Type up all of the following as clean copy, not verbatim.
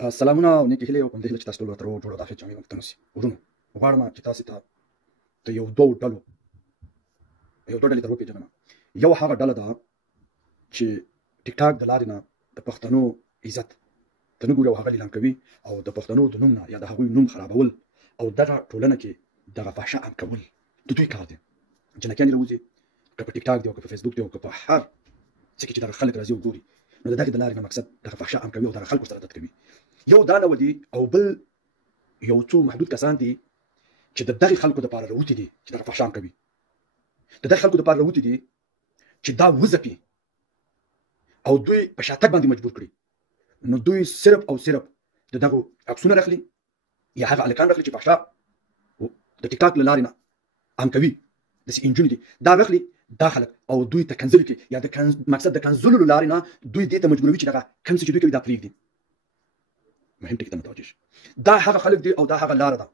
سلامونه او نیکې هیلې او په همدې هیله چې تاسو ټول ورته روغ جوړ او د عافیت جامې مفتون اوسئ. وروڼو غواړم چې تاسو ته د یو دوه ډلې در وپېژنم. یو هغه ډله ده چې ټیک ټاک د لارې نه د پښتنو عزت ته نه ګوري او هغه لیلام کوي او د پښتنو د نوم نه یا د هغوی نوم خرابول او دغه ټولنه کې دغه فحشا عام کول د دوی کار دی. جنکیان یې راوځي که په ټیک ټاک دی او که په فیسبوک دی او که په هر څه کې چې دغه خلک راځي او ګوري، نو د دغې د لارې نه مقصد دغه فحشا عام کوي او دغه خلکو سره عادت کوي. یو دا ډول دي او بل یو څو محدود کسان دي چې د دغې خلکو دپاره راوتي دي چې دغه فحشا عام کوي. د دغې خلکو دپاره راوتي دي چې دا وځپي او دوی په شاتګ باندې مجبور کړي. نو دوی صرف او صرف د دغو عکسونه راخلي یا هغه هلکان راخلي چې فحشا د ټیک ټاک له لارې نه عام کوي، داسې انجونې دي دا راخلي دا خلک او دوی ته کنځلې کوي یا د مقصد د کنځلو له لارې نه دوی دې ته مجبوروي چې دغه کوم څه چې دوی کوي دا پرېږدي. مهم ټکي ته متوجه شي. دا هغه خلک دي او دا هغه لاره ده،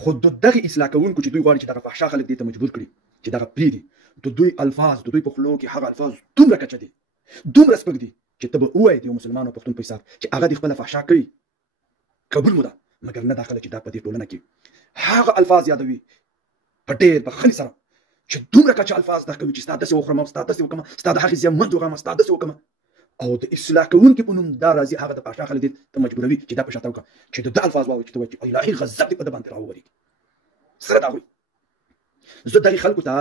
خو د دغې اصلاح کوونکو چې دوی غواړي چې دغه فحشا خلک دې ته مجبور کړي چې دغه پرېږدي، د دوی الفاظ د دوی په خولو کې هغه الفاظ دومره کچه دي دومره سپک دي چې ته به ووایې د یو مسلمان او پښتون په حساب چې هغه دې خپله فحشا کوي قبول مو ده، مګر نه دا خلک چې دا په دې ټولنه کې هغه الفاظ یادوي په ډېر بخښنې سره چې دومره کچه الفاظ دا کوي چې ستا داسې وخورم ستا داسې وکړم ستا د هغې زیانمند وغواړم ستا داسې وکړم او د اصلاح کوونکي په نوم دا راځي هغه د فحشا خلک دې ته مجبوروي چې دا په شاته وکړه چې د ده الفاظ واوري چې ته وایې چې الهي غضب دې په ده باندې راوورېږي. سره د هغوی زه دغې خلکو ته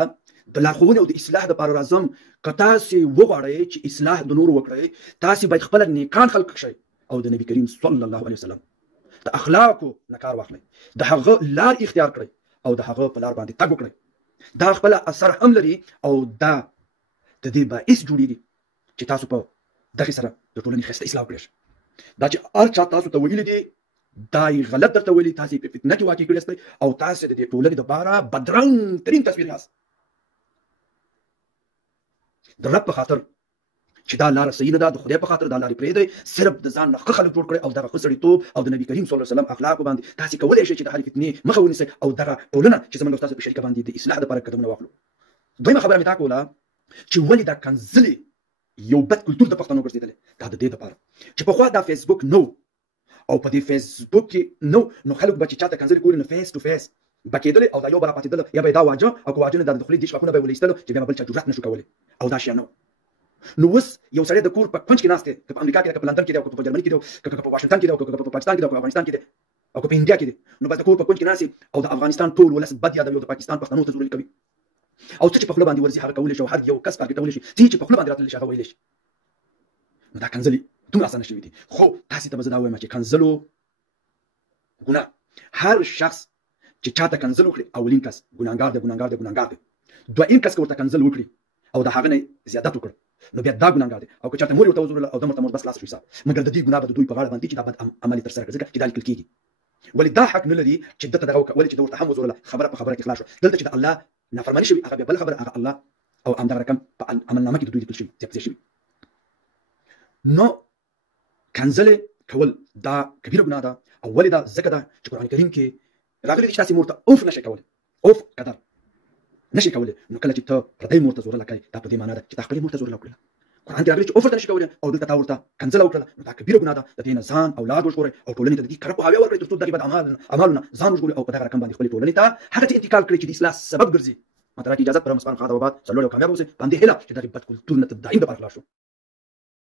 د لارښوونې او د اصلاح دپاره راځم. که تاسې وغواړئ چې اصلاح د نورو وکړئ، تاسې باید خپله نیکان خلق شئ او د نبي کریم صلی الله علیه وسلم د اخلاقو نه کار واخلئ، د هغه لار اختیار کړئ او د هغه په لار باندې تګ وکړئ. دا خپله اثر هم لري او دا د دې باعث جوړېږي چې تاسو په دغې سره د ټولنې ښایسته اصلاح وکړئ. دا چې هر چا تاسو ته ویلي دي دا یې غلط درته ویلي، تاسې په فتنه کې واقع کړی یاستئ او تاسې د دې ټولنې دپاره بدرنګ ترین تصویر یاست. د رب په خاطر چې دا لاره صحیح نه ده، د خدای په خاطر دا لارې پرېږدئ، صرف د ځان نه ښه خلک جوړ کړئ او دغه ښه سړیتوب او د نبي کریم صلی الله علیه وسلم اخلاقو باندې تاسې کولی شئ چې د هرې فتنې مخه ونیسئ او دغه ټولنه چې زموږ او ستاسو په شریکه باندې د اصلاح دپاره قدمونه واخلو. دویمه خبره مې دا کوله چې ولې دا کنځلې یو بد کلتور د پښتنو ګرځېدلی، دا د دې دپاره چې پخوا دا فیسبوک نو او په دې فیسبوک کې نو خلک به چې چاته کنځلې کولې نو فیس ټو فیس به کېدلې او دا یو به راپاتېدله یا به یې دا واجه او که واجه نه دا د خولې دې شغاښونه به یې ولایستله چې بیا به بل چا جرات نه شو کولی او دا شیان نه. نو اوس یو سړی د کور په کونج کې ناست دی، که په امریکا کې دی که په لندن کې دی او که په جرمني کې دی که په واشنګټن کې دی او که په پاکستان کې دی او که په افغانستان کې دی او که په انډیا کې دی، نو بس د کور په کونج کې ناست او د افغانستان ټول ولس بد یادوي او د پاکستان پښتنو ته زوروري کوي او څه چې په خوله باندې ورځي هغه کولی شي او هر یو کس تارګېټولی شي، څه چې په خوله باندې راتللی شي هغه ویلی شي. نو دا کنځلې دومره اسانه شوي دي. خو تاسې ته به زه دا وایم چې کنځلو ګناه، هر شخص چې چاته کنځل وکړي اولین کس ګناهګار دی. دویم کس که ورته کنځل وکړي او د هغه نه زیادت وکړ نو بیا دا ګناهګار دی او که چاته مور ورته وزورله او دم ورته مور بس لاس شو حساب، مګر د دې ګناه به د دوی په غاړه باندې چې دا بد عمل یې ترسره کړ ځکه چې دا لیکل کېږي. ولې دا حق نه لري چې ده ته دغه وکړه، ولې چې ده ورته هم وزورله خبره په خبره کې خلاص شو. دلته چې د الله نافرماني شوي هغه بیا بله خبره هغه الله او همدغه رقم په عملنامه کې د دوی لیکل شوي ځای شوي. نو کنځلې کول دا کبیره ګناه ده او ولې دا ځکه ده چې قرآن کریم کې راغلي دي چې تاسې مور ته اوف نشئ کولی، اوف قدر نشئ کولی. نو کله چې ته پردۍ مور ته زورله کوې دا په دې معنا ده چې تا خپلې مور ته زورله وکړله. قرآن کې راغلي چې اوف ورته نشئ کولی او دلته تا ورته کنځله وکړله، نو دا کبیره ګناه ده. د دې نه ځان اولاد وژغورئ او ټولنې ته د دې کره پوهاوی ورکړئ تر څو دغې بد اعمالو نه ځان وژغورئ او په دغه رقم باندې خپلې ټولنې ته هغه څه انتقال کړئ چې د اصلاح سبب ګرځي. ماته راکړئ اجازت پر مسپارم خدا وباد سرلوړي او کامیاب اوسئ په همدې هیله چې دغې بد کلتور نه ته دایم دپاره خلاص شو.